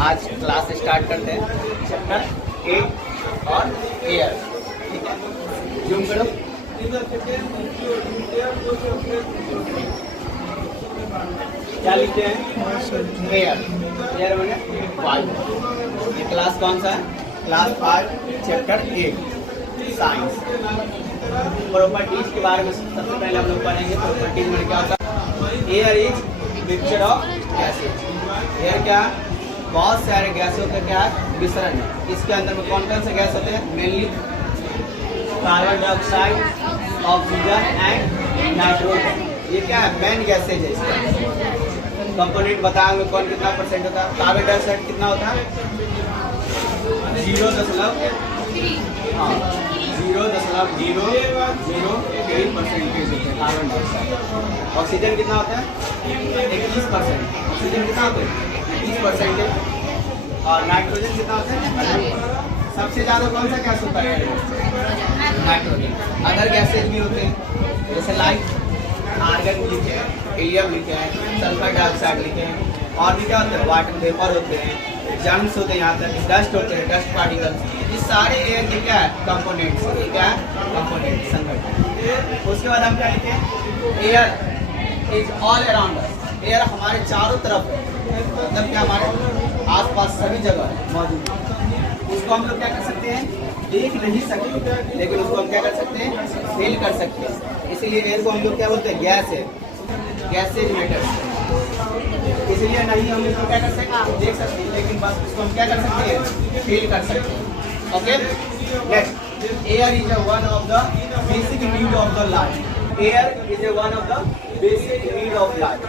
आज class start करते हैं चैप्टर 8 और एयर। ठीक है, जूम करो। क्या लिखते हैं? एयर। एयर मैंने वायु। ये क्लास कौन सा है? Class 5 chapter 8 science. प्रॉपर्टीज के बारे में सबसे पहले हम लोग पढ़ेंगे। प्रॉपर्टीज में क्या होता है? Air is mixture of gases. Air क्या? बहुत सारे गैसों का क्या है? मिश्रण है। इसके अंदर में कौन कौन से गैस होते हैं? Mainly carbon dioxide, oxygen and nitrogen. ये क्या है? मेन गैसेज है। इसका कंपोनेंट बताएंगे कौन कितना परसेंट होता है। कार्बन डाइऑक्साइड कितना होता है? 0.003% होते हैं कार्बन डाइऑक्साइड। ऑक्सीजन कितना होता है? 21%। ऑक्सीजन कितना होता है? 21%। और नाइट्रोजन कितना होता है? सबसे ज़्यादा कौन सा गैस होता है? नाइट्रोजन। अदर गैसेज भी होते हैं जैसे लाइक आर्गन लिखे हैं, हीलियम लिखे हैं, सल्फर डाइऑक्साइड लिखे हैं, और भी क्या होते हैं? वाटर वेपर होते हैं, जर्म्स होते हैं, यहाँ तक डस्ट होते हैं, डस्ट पार्टिकल्स। ये सारे एयर के क्या है? कंपोनेंट्स। ये क्या है? कंपोनेंट, संगठन। उसके बाद हम क्या लिखे हैं? Air is all around us. Air हमारे चारों तरफ है, मतलब क्या हमारे आसपास सभी जगह मौजूद है। उसको हम लोग क्या कर सकते हैं? देख नहीं सकते, लेकिन उसको हम क्या कर सकते हैं? फील कर सकते हैं। इसीलिए एयर को हम लोग क्या बोलते हैं? गैस है, गैसेज मैटर। इसलिए नहीं हम इसको क्या कर सकते? देख सकते हैं, लेकिन बस इसको हम क्या कर सकते हैं? फील कर सकते हैं। Okay, next, air is one of the basic need of the life. Air is one of the basic need of life.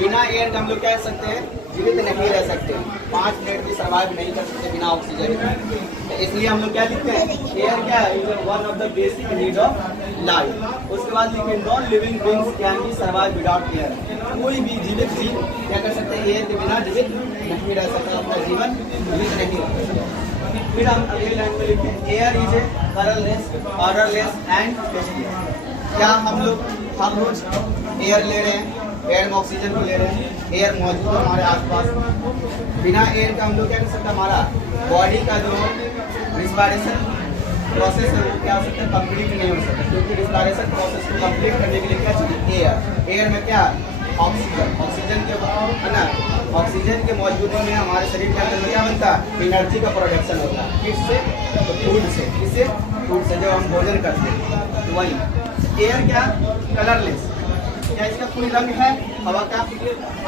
बिना एयर के हम लोग क्या कर सकते हैं? जीवित नहीं रह सकते। 5 मिनट भी सर्वाइव नहीं कर सकते बिना ऑक्सीजन के। इसलिए हम लोग क्या लिखते हैं? एयर क्या है? Is one of the basic need of life. उसके बाद लिखे non living things can be survive without air. कोई भी जीवित जीव क्या कर सकते हैं? एयर के बिना जीवित नहीं रह सकता, अपना जीवन जीवित नहीं रह सकता। फिर हम अगले लाइन में लिखते हैं air is a colourless, odourless and tasteless. क्या हम रोज एयर ले रहे हैं? एयर में ऑक्सीजन को ले रहे हैं, एयर मौजूद है हमारे आसपास। बिना एयर का हम लोग क्या कर सकते हैं? हमारा बॉडी का जो रिस्पायरेशन प्रोसेस है वो क्या हो सकता है? कंप्लीट नहीं हो सकता, क्योंकि रिस्पायरेशन प्रोसेस को कंप्लीट करने के लिए क्या चाहिए? एयर। एयर में क्या? ऑक्सीजन। ऑक्सीजन के है ना, ऑक्सीजन के मौजूदगी में हमारे शरीर के अंदर क्या बनता है? एनर्जी का प्रोडक्शन होता है। किससे? तो फूड से। किससे? फूड से, जब हम भोजन करते हैं। तो वही एयर क्या? कलरलेस। क्या इसका कोई रंग है? हवा का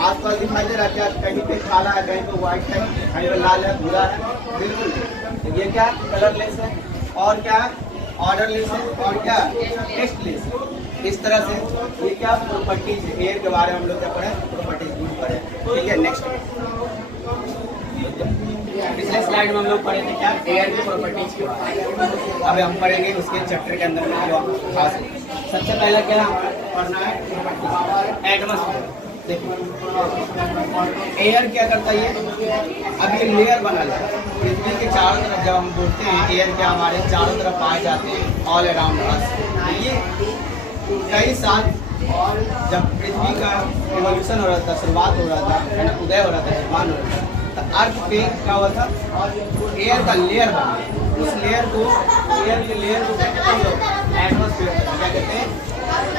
आसपास दिखाई दे रहा है क्या? कहीं पे काला है, कहीं पे व्हाइट है, कहीं पे लाल है, भूरा है? बिल्कुल नहीं। ये क्या? कलरलेस है। और क्या? ऑर्डरलेस है। और क्या? टेस्टलेस। इस तरह से ये क्या प्रॉपर्टीज एयर के बारे में हम लोग क्या पढ़े? प्रॉपर्टीज यूज पढ़े। ठीक है, नेक्स्ट पिछले स्लाइड में हम लोग पढ़े थे क्या? एयर की प्रॉपर्टीज के बारे में। अब हम पढ़ेंगे उसके चैप्टर के अंदर में जो खास है। सबसे पहला क्या पढ़ना है? एटमॉस्फेयर। देखिए एयर क्या करता है? अब ये लेयर बना है पृथ्वी के चारों तरफ। जब हम बोलते हैं एयर क्या हमारे चारों तरफ पाए जाते हैं, ऑल अराउंड अस। ये कई साल जब पृथ्वी का एवोल्यूशन हो रहा था, शुरुआत हो रहा था, है ना, उदय हो रहा था, निर्माण हो रहा था, तो अर्थ पे क्या हुआ था? एयर का लेयर बना। उस लेयर को, एयर के लेयर को क्या कहते हैं लोग? एटमॉस्फेयर। क्या कहते हैं?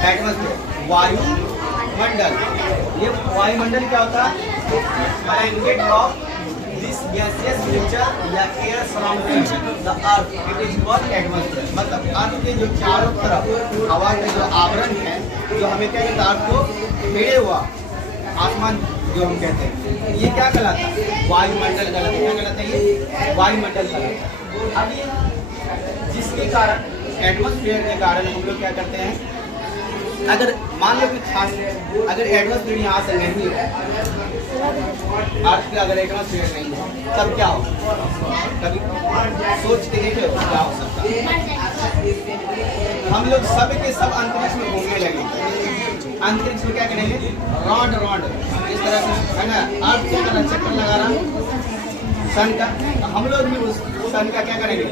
एटमॉस्फेयर, वायुमंडल। ये वायुमंडल क्या होता है? Blanket of this gaseous nature या air surrounding the earth, it is called atmosphere. मतलब अर्थ के जो चारों तरफ हवा का जो आवरण है, जो हमें क्या कहता है? अर्थ को घेरे हुआ आसमान जो हम कहते हैं, ये क्या कहलाता है? वायुमंडल कहलाता है। क्या कहलाता है? ये वायुमंडल कहलाता है। अभी जिसके कारण, एटमॉस्फेयर के कारण हम लोग क्या करते हैं? अगर मान लो कि खास, अगर एटमॉस्फेयर यहाँ से नहीं है, अर्थ का अगर एटमॉस्फेयर नहीं है, तब क्या हो? कभी सोच के देखे क्या हो सकता है? हम लोग सब के सब अंतरिक्ष में घूमने लगेंगे। अंतरिक्ष में क्या करेंगे? रॉड इस तरह से, है ना, अर्थ की तरह चक्कर लगा रहा सन का, हम लोग भी उस सन का क्या करेंगे,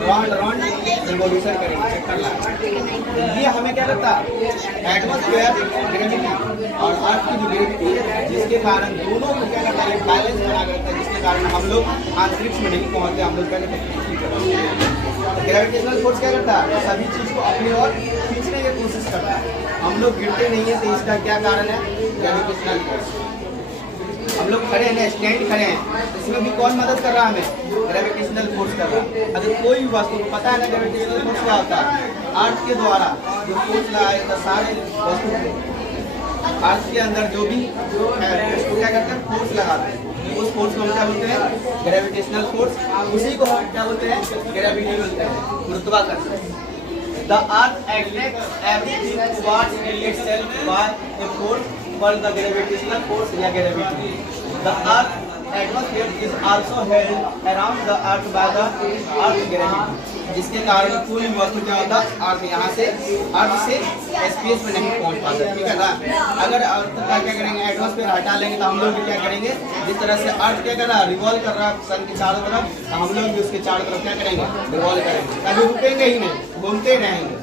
राउंड राउंड रिवॉल्यूशन करेंगे, चक्कर लगाएंगे। ये हमें क्या करता है, एटमॉस्फेयर ग्रेविटी और अर्थ की जो ग्रेविटी है, जिसके कारण दोनों को क्या करता है, बैलेंस बना करता है, जिसके कारण हम लोग अंतरिक्ष में नहीं पहुंचते, हम लोग क्या करते हैं, ग्रेविटेशनल फोर्स क्या करता है, सभी चीज को अपनी ओर खींचने की कोशिश करता है। हम लोग गिरते नहीं है, तो इसका क्या कारण है, ग्रेविटेशनल फोर्स। हम लोग खड़े हैं, स्टैंड खड़े हैं, इसमें भी कौन मदद कर रहा है हमें, ग्रेविटेशनल फोर्स कर रहा है। अगर कोई भी वस्तु को पता है ना ग्रेविटेशनल फोर्स क्या होता है, अर्थ के द्वारा जो फोर्स लगाएगा सारे वस्तु अर्थ के अंदर जो भी है उसको क्या करते हैं, फोर्स लगाते हैं। उस फोर्स को हम क्या बोलते हैं, ग्रेविटेशनल फोर्स। उसी को हम क्या बोलते हैं, ग्रेविटी बोलते हैं, गुरुत्वाकर्षण। The earth attracts everything towards itself by a force called the gravitational force या gravity. The earth atmosphere is also held around the earth by the earth gravity. जिसके कारण कोई वस्तु क्या होता है, अर्थ यहाँ से अर्थ से स्पेस में नहीं पहुँच पाता, ठीक है ना। अगर अर्थ का क्या करेंगे, एटमॉस्फेयर हटा लेंगे, तो हम लोग भी क्या करेंगे, जिस तरह से अर्थ क्या कर रहा है, रिवॉल्व कर रहा है सन के चारों तरफ, तो हम लोग भी उसके चारों तरफ क्या करेंगे, रिवॉल्व करेंगे, कभी रुकेंगे ही नहीं, घूमते रहेंगे।